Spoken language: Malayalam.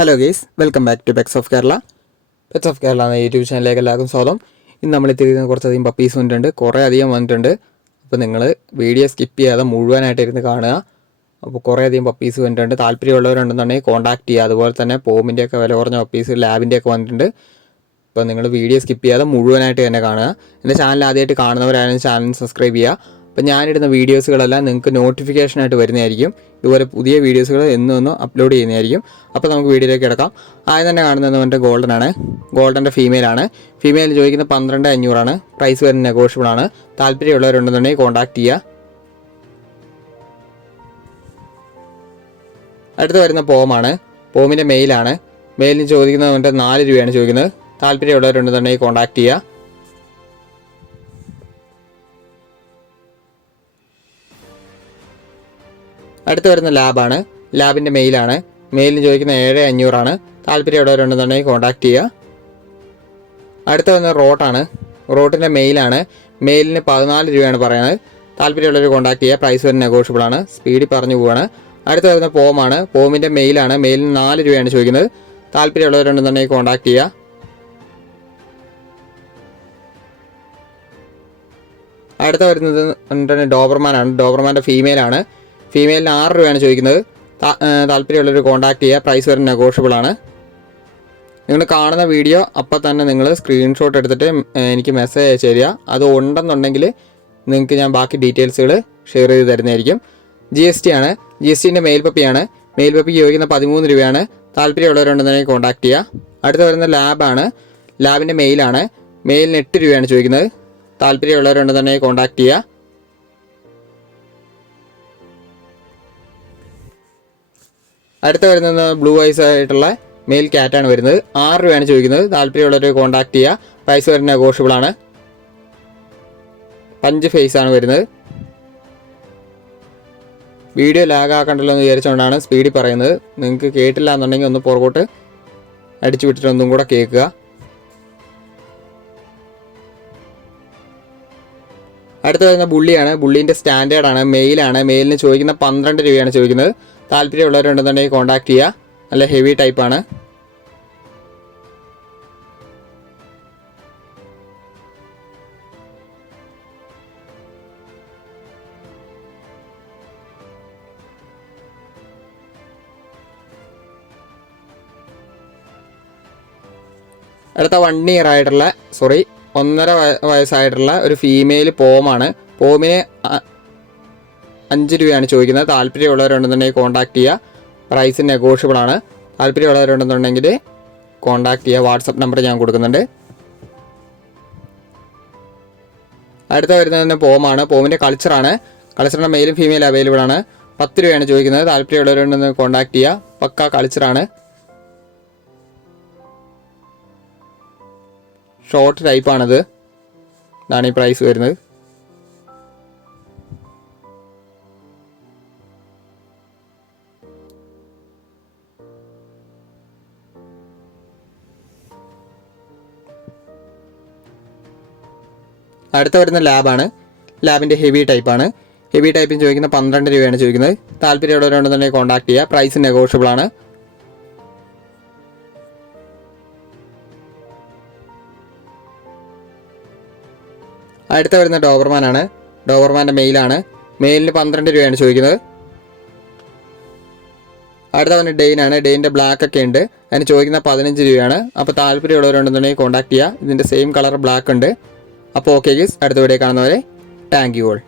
Hello guys, welcome back to pets of Kerala. Pets of Kerala എന്ന യൂട്യൂബ് ചാനലിലേക്ക് എല്ലാവർക്കും സ്വാഗതം. ഇന്ന് നമ്മൾ എത്തിയിരിക്കുന്ന കുറച്ചധികം പപ്പീസ് വന്നിട്ടുണ്ട്, കുറേ അധികം വന്നിട്ടുണ്ട്. അപ്പോൾ നിങ്ങൾ വീഡിയോ സ്കിപ്പ് ചെയ്യാതെ മുഴുവനായിട്ട് ഇരുന്ന് കാണുക. അപ്പോൾ കുറേ അധികം പപ്പീസ് വന്നിട്ടുണ്ട്. താല്പര്യമുള്ളവരുണ്ടെന്നുണ്ടെങ്കിൽ കോൺടാക്ട് ചെയ്യുക. അതുപോലെ തന്നെ പോമിൻ്റെയൊക്കെ വില കുറഞ്ഞ പപ്പീസ് ലാബിൻ്റെയൊക്കെ വന്നിട്ടുണ്ട്. അപ്പോൾ നിങ്ങൾ വീഡിയോ സ്കിപ്പ് ചെയ്യാതെ മുഴുവനായിട്ട് തന്നെ കാണുക. എൻ്റെ ചാനൽ ആദ്യമായിട്ട് കാണുന്നവരാണെങ്കിൽ ചാനൽ സബ്സ്ക്രൈബ് ചെയ്യുക. അപ്പോൾ ഞാനിടുന്ന വീഡിയോസുകളെല്ലാം നിങ്ങൾക്ക് നോട്ടിഫിക്കേഷനായിട്ട് വരുന്നതായിരിക്കും. ഇതുപോലെ പുതിയ വീഡിയോസുകൾ എന്നും അപ്ലോഡ് ചെയ്യുന്നതായിരിക്കും. അപ്പോൾ നമുക്ക് വീഡിയോയിലേക്ക് കിടക്കാം. ആദ്യം തന്നെ കാണുന്നത് എൻ്റെ ഗോൾഡൻ ആണ്. ഗോൾഡൻ്റെ ഫീമെയിലാണ്. ഫീമെയിൽ ചോദിക്കുന്നത് 12,500 പ്രൈസ് വരുന്ന നെഗോഷ്യബിൾ ആണ്. താല്പര്യമുള്ളവരുണ്ടെന്നുണ്ടെങ്കിൽ കോൺടാക്ട് ചെയ്യുക. അടുത്ത് വരുന്ന പോമാണ്. പോമിൻ്റെ മെയിലാണ്. മെയിലിന് ചോദിക്കുന്നത് 4 രൂപയാണ് ചോദിക്കുന്നത്. താല്പര്യമുള്ളവരുണ്ടെന്നുണ്ടെങ്കിൽ കോൺടാക്ട് ചെയ്യുക. അടുത്ത് വരുന്ന ലാബാണ്. ലാബിൻ്റെ മെയിലാണ്. മെയിലിന് ചോദിക്കുന്ന 7,500 താല്പര്യമുള്ളവരുണ്ടെന്നുണ്ടെങ്കിൽ കോൺടാക്ട് ചെയ്യുക. അടുത്ത് വരുന്ന റോട്ടാണ്. റോട്ടിൻ്റെ മെയിലാണ്. മെയിലിന് 14 രൂപയാണ് പറയുന്നത്. താല്പര്യമുള്ളവർ കോൺടാക്ട് ചെയ്യുക. പ്രൈസ് വരുന്ന നെഗോഷ്യബിൾ ആണ്. സ്പീഡിൽ പറഞ്ഞു പോവുകയാണ്. അടുത്ത് വരുന്ന പോമാണ്. പോമിൻ്റെ മെയിലാണ്. മെയിലിന് 4 രൂപയാണ് ചോദിക്കുന്നത്. താല്പര്യമുള്ളവരുണ്ടെന്നുണ്ടെങ്കിൽ കോൺടാക്ട് ചെയ്യുക. അടുത്ത് വരുന്നത് ഡോബർമാനാണ്. ഡോബർമാൻ്റെ ഫീമെയിലാണ്. ഫീമെയിലിന് 6 രൂപയാണ് ചോദിക്കുന്നത്. താല്പര്യമുള്ളവർ കോൺടാക്ട് ചെയ്യുക. പ്രൈസ് വരുന്ന നെഗോഷ്യബിൾ ആണ്. നിങ്ങൾ കാണുന്ന വീഡിയോ അപ്പോൾ തന്നെ നിങ്ങൾ സ്ക്രീൻഷോട്ട് എടുത്തിട്ട് എനിക്ക് മെസ്സേജ് അയച്ചു തരിക. അത് ഉണ്ടെന്നുണ്ടെങ്കിൽ നിങ്ങൾക്ക് ഞാൻ ബാക്കി ഡീറ്റെയിൽസുകൾ ഷെയർ ചെയ്ത് തരുന്നതായിരിക്കും. GST ആണ്. GSTൻ്റെ മെയിൽ പപ്പിയാണ്. മെയിൽ പപ്പിക്ക് ചോദിക്കുന്ന 13 രൂപയാണ്. താല്പര്യമുള്ളവരുണ്ടെന്നുണ്ടെങ്കിൽ കോൺടാക്ട് ചെയ്യുക. അടുത്ത് വരുന്ന ലാബാണ്. ലാബിൻ്റെ മെയിലാണ്. മെയിലിന് 8 രൂപയാണ് ചോദിക്കുന്നത്. താല്പര്യമുള്ളവരുണ്ടെന്നുണ്ടെങ്കിൽ കോൺടാക്ട് ചെയ്യുക. അടുത്ത് വരുന്നത് ബ്ലൂ ഐസ് ആയിട്ടുള്ള മെയിൽ ക്യാറ്റാണ് വരുന്നത്. 6 രൂപയാണ് ചോദിക്കുന്നത്. താല്പര്യമുള്ളവർ കോൺടാക്ട് ചെയ്യുക. പ്രൈസ് വരുന്ന നെഗോഷ്യബിൾ ആണ്. 5 ഫേസ് ആണ് വരുന്നത്. വീഡിയോ ലാഗ് ആക്കണ്ടല്ലോ എന്ന് വിചാരിച്ചുകൊണ്ടാണ് സ്പീഡിൽ പറയുന്നത്. നിങ്ങൾക്ക് കേട്ടില്ല എന്നുണ്ടെങ്കിൽ ഒന്ന് പുറകോട്ട് അടിച്ചു വിട്ടിട്ട് ഒന്നും കൂടെ കേൾക്കുക. അടുത്ത് വരുന്ന ബുള്ളിയാണ്. ബുള്ളീൻ്റെ സ്റ്റാൻഡേർഡാണ്. മെയിലാണ്. മെയിലിന് ചോദിക്കുന്ന 12 രൂപയാണ് ചോദിക്കുന്നത്. താല്പര്യമുള്ളവരുണ്ടെന്നുണ്ടെങ്കിൽ കോൺടാക്ട് ചെയ്യുക. നല്ല ഹെവി ടൈപ്പാണ്. അടുത്ത 1 ഇയർ ആയിട്ടുള്ള 1.5 വയസ്സായിട്ടുള്ള ഒരു ഫീമെയിൽ പോമാണ്. പോമിന് 5 രൂപയാണ് ചോദിക്കുന്നത്. താല്പര്യമുള്ളവരുണ്ടെന്നുണ്ടെങ്കിൽ കോൺടാക്ട് ചെയ്യുക. പ്രൈസ് നെഗോഷ്യബിൾ ആണ്. താല്പര്യമുള്ളവരുണ്ടെന്നുണ്ടെങ്കിൽ കോൺടാക്ട് ചെയ്യുക. വാട്സപ്പ് നമ്പർ ഞാൻ കൊടുക്കുന്നുണ്ട്. അടുത്ത വരുന്നത് പോമാണ്. പോമിൻ്റെ കൾച്ചറാണ്. കൾച്ചറിൻ്റെ മെയിലും ഫീമെയിലും അവൈലബിൾ ആണ്. 10 രൂപയാണ് ചോദിക്കുന്നത്. താല്പര്യമുള്ളവരുണ്ടെന്ന് കോൺടാക്ട് ചെയ്യുക. പക്ക കൾച്ചറാണ്. ഷോർട്ട് ടൈപ്പാണിത്. ഇതാണ് ഈ പ്രൈസ് വരുന്നത്. അടുത്ത വരുന്ന ലാബാണ്. ലാബിൻ്റെ ഹെവി ടൈപ്പാണ്. ഹെവി ടൈപ്പിന് ചോദിക്കുന്ന 12 രൂപയാണ് ചോദിക്കുന്നത്. താല്പര്യമുള്ളവരുണ്ടെന്നുണ്ടെങ്കിൽ കോൺടാക്ട് ചെയ്യുക. പ്രൈസ് നെഗോഷ്യബിൾ ആണ്. അടുത്ത വരുന്ന ഡോബർമാനാണ്. ഡോബർമാൻ്റെ മെയിലാണ്. മെയിലിന് 12 രൂപയാണ് ചോദിക്കുന്നത്. അടുത്ത വരുന്ന ഡെയിനാണ്. ഡെയിൻ്റെ ബ്ലാക്ക് ഒക്കെ ഉണ്ട്. അതിന് ചോദിക്കുന്ന 15 രൂപയാണ്. അപ്പോൾ താല്പര്യമുള്ളവരുണ്ടെന്നുണ്ടെങ്കിൽ കോൺടാക്ട് ചെയ്യുക. ഇതിൻ്റെ സെയിം കളർ ബ്ലാക്ക് ഉണ്ട്. അപ്പോൾ ഓക്കെ ഗൈസ്, അടുത്ത വീഡിയോ കാണുന്നവരെ താങ്ക് യു ഓൾ.